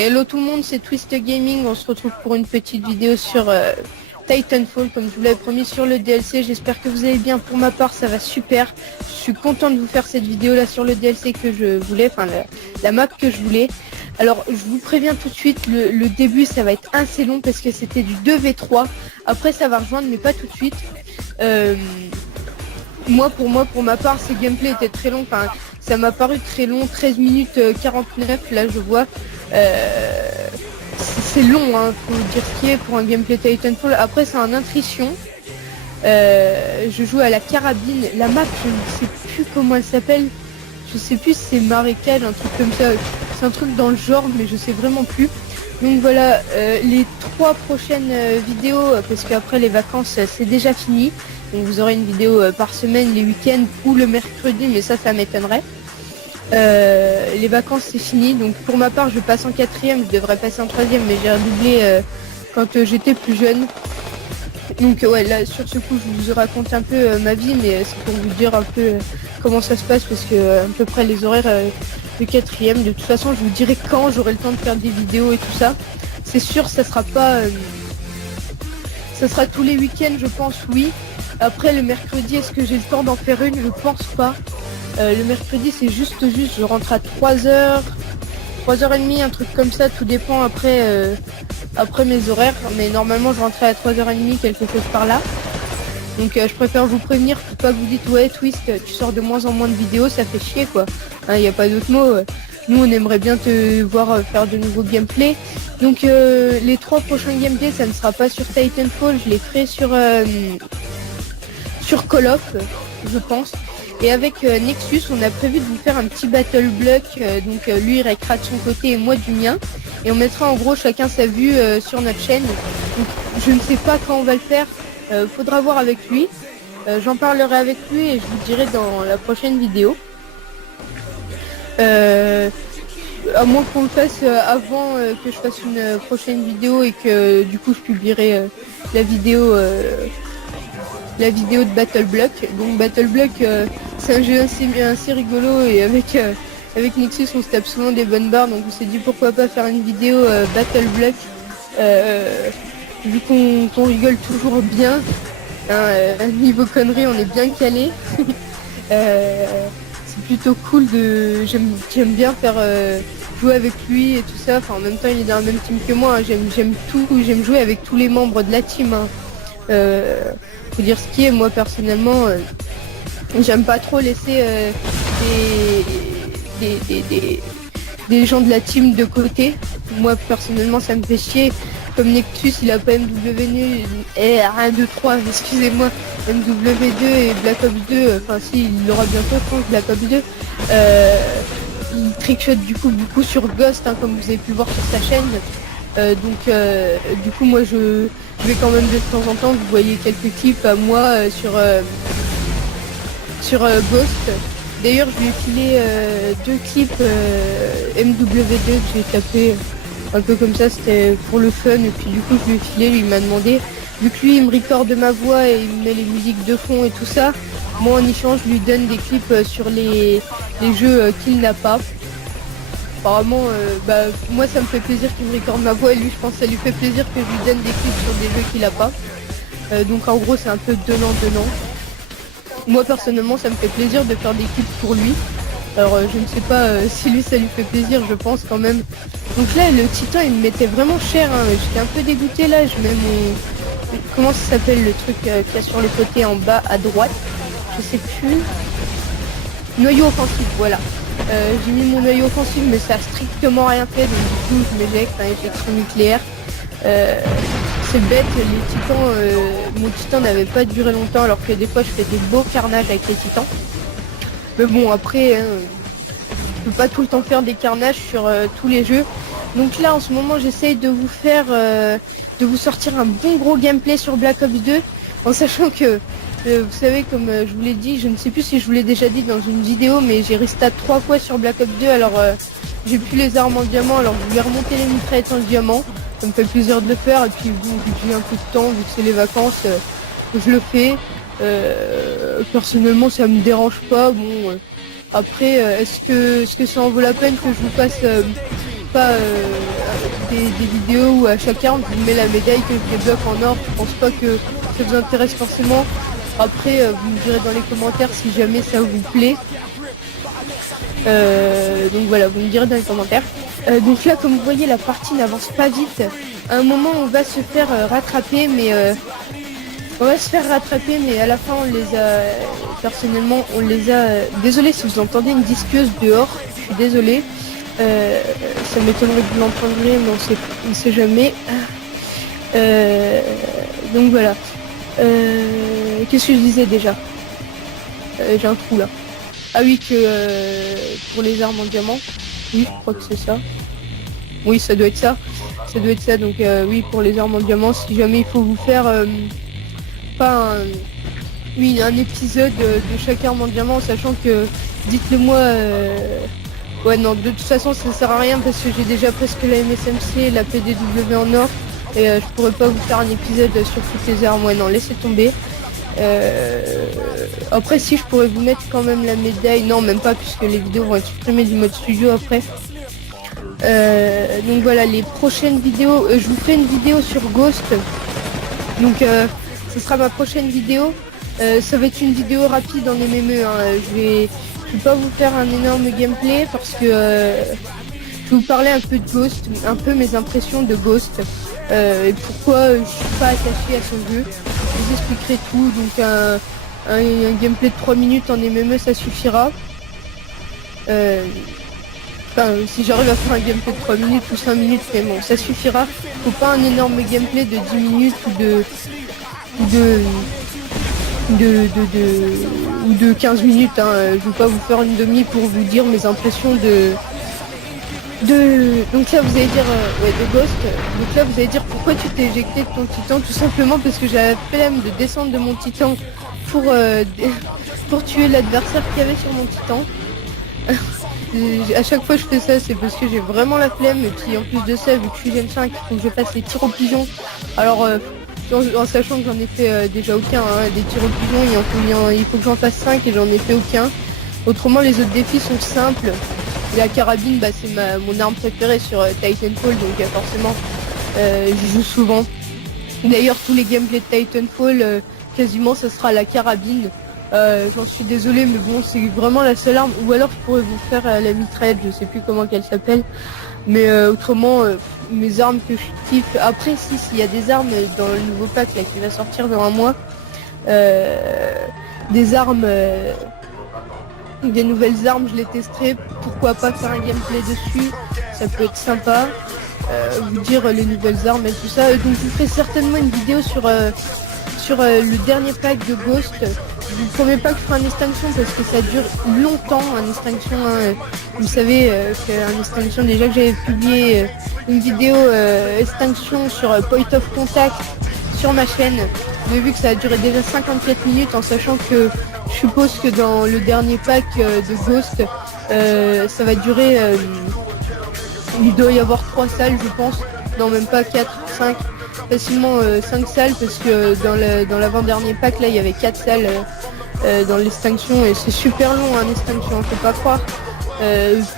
Hello tout le monde, c'est Twist Gaming, on se retrouve pour une petite vidéo sur Titanfall, comme je vous l'avais promis sur le DLC. J'espère que vous allez bien. Pour ma part, ça va super. Je suis content de vous faire cette vidéo là sur le DLC que je voulais, enfin la map que je voulais. Alors je vous préviens tout de suite, le début ça va être assez long parce que c'était du 2v3. Après ça va rejoindre mais pas tout de suite. Pour ma part, ces gameplays étaient très longs. Enfin, ça m'a paru très long, 13 minutes 49, là je vois. C'est long, hein, faut dire ce qui est pour un gameplay Titanfall. Après, c'est en intrition. Je joue à la carabine. La map, je ne sais plus comment elle s'appelle. Je sais plus si c'est marécage, un truc comme ça. C'est un truc dans le genre, mais je sais vraiment plus. Donc voilà, les 3 prochaines vidéos, parce qu'après les vacances, c'est déjà fini. Donc vous aurez une vidéo par semaine, les week-ends ou le mercredi, mais ça m'étonnerait. Les vacances c'est fini, donc pour ma part je passe en 4ème, je devrais passer en 3ème, mais j'ai redoublé quand j'étais plus jeune. Donc ouais, là sur ce coup je vous raconte un peu ma vie, mais c'est pour vous dire un peu comment ça se passe, parce que à peu près les horaires de 4ème, de toute façon je vous dirai quand j'aurai le temps de faire des vidéos et tout ça. C'est sûr, ça sera pas ça sera tous les week-ends, je pense, oui. Après le mercredi, est-ce que j'ai le temps d'en faire une? Je pense pas. Le mercredi c'est juste, je rentre à 3h, 3h30, un truc comme ça, tout dépend après mes horaires, mais normalement je rentrais à 3h30, quelque chose par là. Donc je préfère vous prévenir pour pas que vous dites ouais Twist, tu sors de moins en moins de vidéos, ça fait chier quoi. Il n'y a pas d'autre mot. Nous on aimerait bien te voir faire de nouveaux gameplays. Donc les 3 prochains gameplays, ça ne sera pas sur Titanfall, je les ferai sur Call of, je pense. Et avec Nexus, on a prévu de vous faire un petit battle block, donc lui il récra de son côté et moi du mien. Et on mettra en gros chacun sa vue sur notre chaîne. Donc je ne sais pas quand on va le faire, faudra voir avec lui. J'en parlerai avec lui et je vous dirai dans la prochaine vidéo. À moins qu'on le fasse avant que je fasse une prochaine vidéo et que du coup je publierai la vidéo de Battle Block. Donc Battle Block c'est un jeu assez rigolo, et avec Nexus on se tape souvent des bonnes barres, donc on s'est dit pourquoi pas faire une vidéo Battle Block, vu qu'on rigole toujours bien, hein, niveau conneries on est bien calé. C'est plutôt cool, j'aime bien faire jouer avec lui et tout ça. Enfin, en même temps il est dans la même team que moi, hein. J'aime jouer avec tous les membres de la team, hein. Faut dire ce qui est, moi personnellement j'aime pas trop laisser des gens de la team de côté. Moi personnellement ça me fait chier, comme Nexus il a pas MW et 1, 2, 3, excusez-moi, MW2 et Black Ops 2, enfin si il l'aura bientôt je pense, Black Ops 2. Il trickshot du coup beaucoup sur Ghost, hein, comme vous avez pu voir sur sa chaîne. Du coup moi je vais quand même de temps en temps, vous voyez quelques clips à moi sur Ghost. D'ailleurs je lui ai filé 2 clips MW2 que j'ai tapé un peu comme ça, c'était pour le fun, et puis du coup je lui ai filé, lui il m'a demandé, vu que lui il me recorde ma voix et il me met les musiques de fond et tout ça, moi en échange je lui donne des clips sur les jeux qu'il n'a pas. Apparemment, moi ça me fait plaisir qu'il me recorde ma voix, et lui je pense que ça lui fait plaisir que je lui donne des clips sur des jeux qu'il a pas. Donc en gros c'est un peu donnant. Moi personnellement ça me fait plaisir de faire des clips pour lui. Alors je ne sais pas si lui ça lui fait plaisir, je pense quand même. Donc là le titan il me mettait vraiment cher, hein. J'étais un peu dégoûté là, je mets mon... Comment ça s'appelle le truc qu'il y a sur les côtés en bas à droite? Je sais plus. Noyau offensif, voilà. J'ai mis mon noyau offensif mais ça a strictement rien fait, donc du coup je m'éjecte, injection nucléaire. C'est bête, les titans, mon titan n'avait pas duré longtemps, alors que des fois je fais des beaux carnages avec les titans. Mais bon après, hein, je peux pas tout le temps faire des carnages sur tous les jeux. Donc là en ce moment j'essaye de vous faire, de vous sortir un bon gros gameplay sur Black Ops 2, en sachant que vous savez, comme je vous l'ai dit, je ne sais plus si je vous l'ai déjà dit dans une vidéo, mais j'ai restat 3 fois sur Black Ops 2, alors j'ai plus les armes en diamant, alors je voulais remonter les mitraillettes en diamant, ça me fait plaisir de le faire, et puis bon, vu que j'ai un peu de temps, vu que c'est les vacances, je le fais. Personnellement ça me dérange pas. Bon après est-ce que ça en vaut la peine que je vous fasse pas des vidéos où à chaque arme je vous mets la médaille que je débloque en or. Je pense pas que ça vous intéresse forcément. Après vous me direz dans les commentaires si jamais ça vous plaît. Donc voilà, vous me direz dans les commentaires. Donc là, comme vous voyez, la partie n'avance pas vite. À un moment on va se faire rattraper, mais à la fin on les a, personnellement on les a, désolé si vous entendez une disqueuse dehors, je suis désolé, ça m'étonnerait que vous l'entendriez, mais on sait jamais. Donc voilà, qu'est-ce que je disais déjà, j'ai un trou là. Ah oui, que pour les armes en diamant, oui je crois que c'est ça, oui ça doit être ça, donc oui pour les armes en diamant, si jamais il faut vous faire un épisode de chaque arme en diamant, sachant que, dites-le moi, ouais non, de toute façon ça sert à rien parce que j'ai déjà presque la MSMC et la PDW en or, et je pourrais pas vous faire un épisode sur toutes les armes, ouais non, laissez tomber. Après si je pourrais vous mettre quand même la médaille, non même pas puisque les vidéos vont être supprimées du mode studio après. Donc voilà, les prochaines vidéos, je vous ferai une vidéo sur Ghost, donc ce sera ma prochaine vidéo. Ça va être une vidéo rapide en MME, hein. Je vais pas vous faire un énorme gameplay parce que je vais vous parler un peu de Ghost, un peu mes impressions de Ghost, et pourquoi je suis pas attaché à son jeu. Je vous expliquerai tout, donc un gameplay de 3 minutes en MME ça suffira. Enfin, si j'arrive à faire un gameplay de 3 minutes ou 5 minutes, mais bon, ça suffira. Faut pas un énorme gameplay de 10 minutes ou de 15 minutes, hein. Je vais pas vous faire une demi pour vous dire mes impressions donc là vous allez dire de Ghost. Donc là vous allez dire pourquoi tu t'es éjecté de ton titan, tout simplement parce que j'avais la flemme de descendre de mon titan pour tuer l'adversaire qu'il y avait sur mon titan. À chaque fois je fais ça, c'est parce que j'ai vraiment la flemme, et puis en plus de ça, vu que je suis Gen 5, il faut que je fasse les tirs aux pigeons. Alors en sachant que j'en ai fait déjà aucun, hein, des tirs aux pigeons, il faut que j'en fasse 5 et j'en ai fait aucun. Autrement les autres défis sont simples. La carabine, c'est mon arme préférée sur Titanfall, donc forcément j'y joue souvent. D'ailleurs tous les gameplays de Titanfall, quasiment ça sera la carabine. J'en suis désolé, mais bon, c'est vraiment la seule arme. Ou alors je pourrais vous faire la mitraillette, je sais plus comment qu'elle s'appelle. Mais autrement, mes armes que je kiffe. Après, s'il y a des armes dans le nouveau pack là qui va sortir dans un mois, des armes, des nouvelles armes, je les testerai. Pourquoi pas faire un gameplay dessus, ça peut être sympa. Vous dire les nouvelles armes et tout ça. Donc je vous ferai certainement une vidéo sur le dernier pack de Ghost. Je ne promets pas que je ferai un extinction parce que ça dure longtemps, un extinction, hein. Vous savez qu'un extinction, déjà que j'avais publié une vidéo extinction sur Point of Contact sur ma chaîne, j'ai vu que ça a duré déjà 54 minutes, en sachant que je suppose que dans le dernier pack de Ghost, ça va durer, il doit y avoir 3 salles je pense, non même pas 4, 5, facilement 5 salles, parce que dans l'avant-dernier pack là il y avait 4 salles dans l'extinction, et c'est super long un extinction, faut pas croire.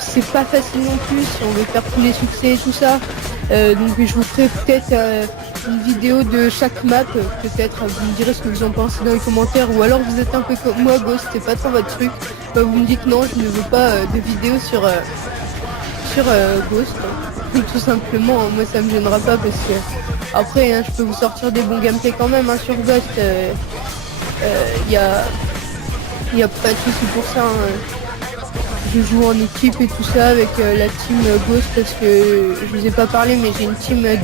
C'est pas facile non plus si on veut faire tous les succès et tout ça. Donc je vous ferai peut-être une vidéo de chaque map, peut-être vous me direz ce que vous en pensez dans les commentaires, ou alors vous êtes un peu comme moi, Ghost, c'est pas trop votre truc, vous me dites non, je ne veux pas de vidéo sur Ghost, tout simplement. Moi ça me gênera pas, parce que après hein, je peux vous sortir des bons gameplays quand même, hein, sur Ghost. Y a pas de souci pour ça, hein. Je joue en équipe et tout ça avec la team Ghost, parce que je vous ai pas parlé, mais j'ai une team la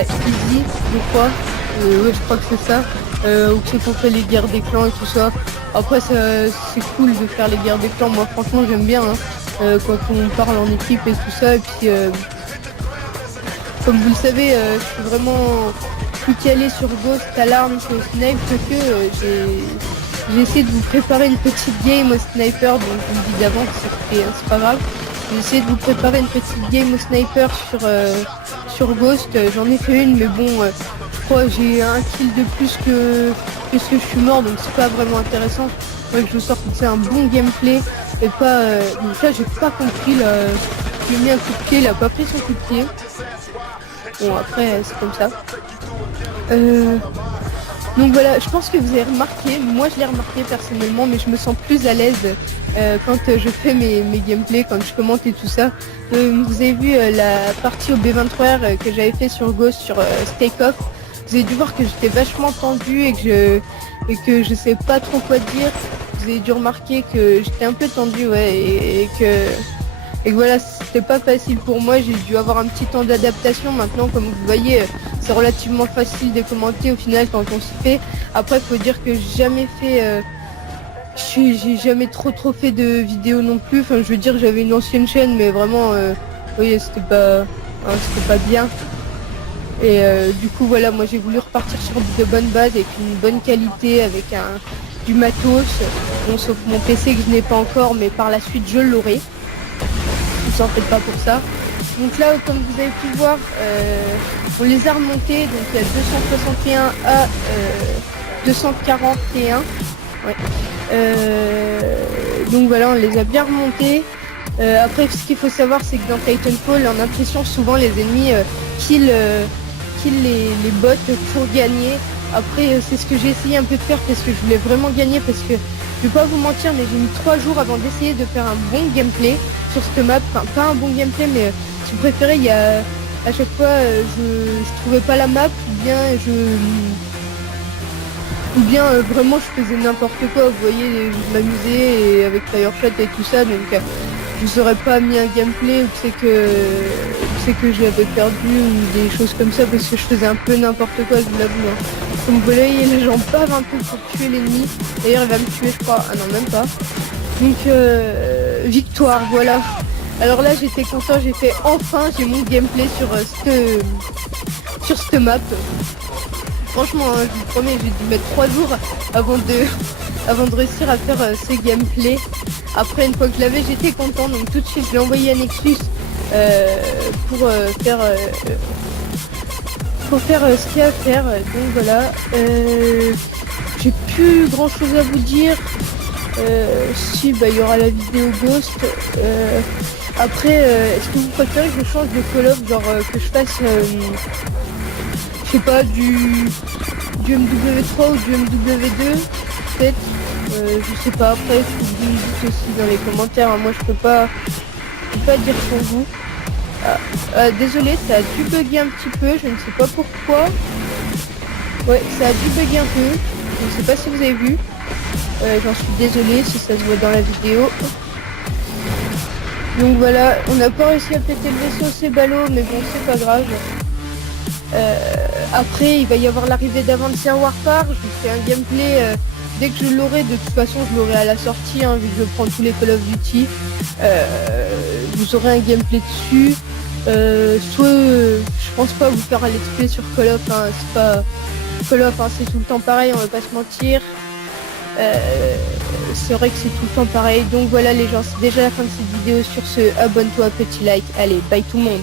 Easy, je crois. Ouais, je crois que c'est ça. Où c'est qu'on fait les guerres des clans et tout ça. Après c'est cool de faire les guerres des clans, moi franchement j'aime bien, hein, quand on parle en équipe et tout ça. Et puis comme vous le savez, je suis vraiment plus calé sur Ghost à l'arme qu'au snipe, que j'ai essayé de vous préparer une petite game au sniper, donc je vous le dis d'avance, c'est pas grave. J'ai essayé de vous préparer une petite game au sniper sur Ghost. J'en ai fait une, mais bon, je crois que j'ai un kill de plus que ce que je suis mort, donc c'est pas vraiment intéressant. Moi, que je sorte un bon gameplay, et pas... donc là j'ai pas compris là, lui ai mis un coup de pied, il a pas pris son coup de pied. Bon après c'est comme ça. Donc voilà, je pense que vous avez remarqué, moi je l'ai remarqué personnellement, mais je me sens plus à l'aise quand je fais mes gameplays, quand je commente et tout ça. Vous avez vu la partie au B23R que j'avais fait sur Ghost, sur Stake Off. Vous avez dû voir que j'étais vachement tendu et que je sais pas trop quoi dire. Vous avez dû remarquer que j'étais un peu tendu, ouais, et que voilà, c'était pas facile pour moi. J'ai dû avoir un petit temps d'adaptation. Maintenant, comme vous voyez, c'est relativement facile de commenter au final quand on s'y fait. Après, faut dire que j'ai jamais fait, j'ai jamais trop fait de vidéos non plus. Enfin, je veux dire, j'avais une ancienne chaîne, mais vraiment, vous voyez, c'était pas bien. Et du coup, voilà, moi j'ai voulu repartir sur de bonnes bases avec une bonne qualité, avec du matos. Bon, sauf mon PC que je n'ai pas encore, mais par la suite je l'aurai. Ne vous en faites pas pour ça. Donc là, comme vous avez pu voir, on les a remontés. Donc il y a 261 à 241. Ouais. Donc voilà, on les a bien remontés. Après, ce qu'il faut savoir, c'est que dans Titanfall, en impression, souvent les ennemis kill les bots pour gagner. Après, c'est ce que j'ai essayé un peu de faire parce que je voulais vraiment gagner, parce que je vais pas vous mentir, mais j'ai mis 3 jours avant d'essayer de faire un bon gameplay sur cette map. Enfin, pas un bon gameplay, mais si vous préférez, il y a à chaque fois je trouvais pas la map, ou bien vraiment je faisais n'importe quoi. Vous voyez, je m'amusais et avec Fireshot et tout ça, donc je vous aurais pas mis un gameplay où c'est que j'avais perdu ou des choses comme ça, parce que je faisais un peu n'importe quoi, je vous l'avoue. Hein. Comme vous voyez, les gens bavent un peu pour tuer l'ennemi. D'ailleurs, il va me tuer, je crois. Ah non, même pas. Donc, victoire, voilà. Alors là, j'étais content, j'ai fait enfin, j'ai mon gameplay sur cette map. Franchement, hein, je vous promets, j'ai dû mettre 3 jours avant de réussir à faire ce gameplay. Après, une fois que je l'avais, j'étais content, donc tout de suite, je l'ai envoyé à Nexus pour faire ce qu'il y a à faire. Donc voilà, j'ai plus grand chose à vous dire. Si, bah il y aura la vidéo Ghost. Après, est-ce que vous préférez que je change de Call of, genre que je fasse, je sais pas, du MW3 ou du MW2 peut-être, je sais pas. Après, vous me dites aussi dans les commentaires, hein. Moi je peux pas dire pour vous. Désolé, ça a dû bugger un petit peu, je ne sais pas pourquoi. Ouais, ça a dû bugger un peu, je ne sais pas si vous avez vu. J'en suis désolé si ça se voit dans la vidéo. Donc voilà, on n'a pas réussi à péter le vaisseau, c'est ballot, mais bon, c'est pas grave. Après, il va y avoir l'arrivée d'Avancea Warfare. Je vous fais un gameplay dès que je l'aurai. De toute façon, je l'aurai à la sortie, hein, vu que je prends tous les Call of Duty. Vous aurez un gameplay dessus. Soit, je pense pas vous faire un let's play sur Call of. Hein, c'est pas Call of, hein, c'est tout le temps pareil. On va pas se mentir. C'est vrai que c'est tout le temps pareil. Donc voilà les gens, c'est déjà la fin de cette vidéo. Sur ce, abonne-toi, petit like. Allez, bye tout le monde.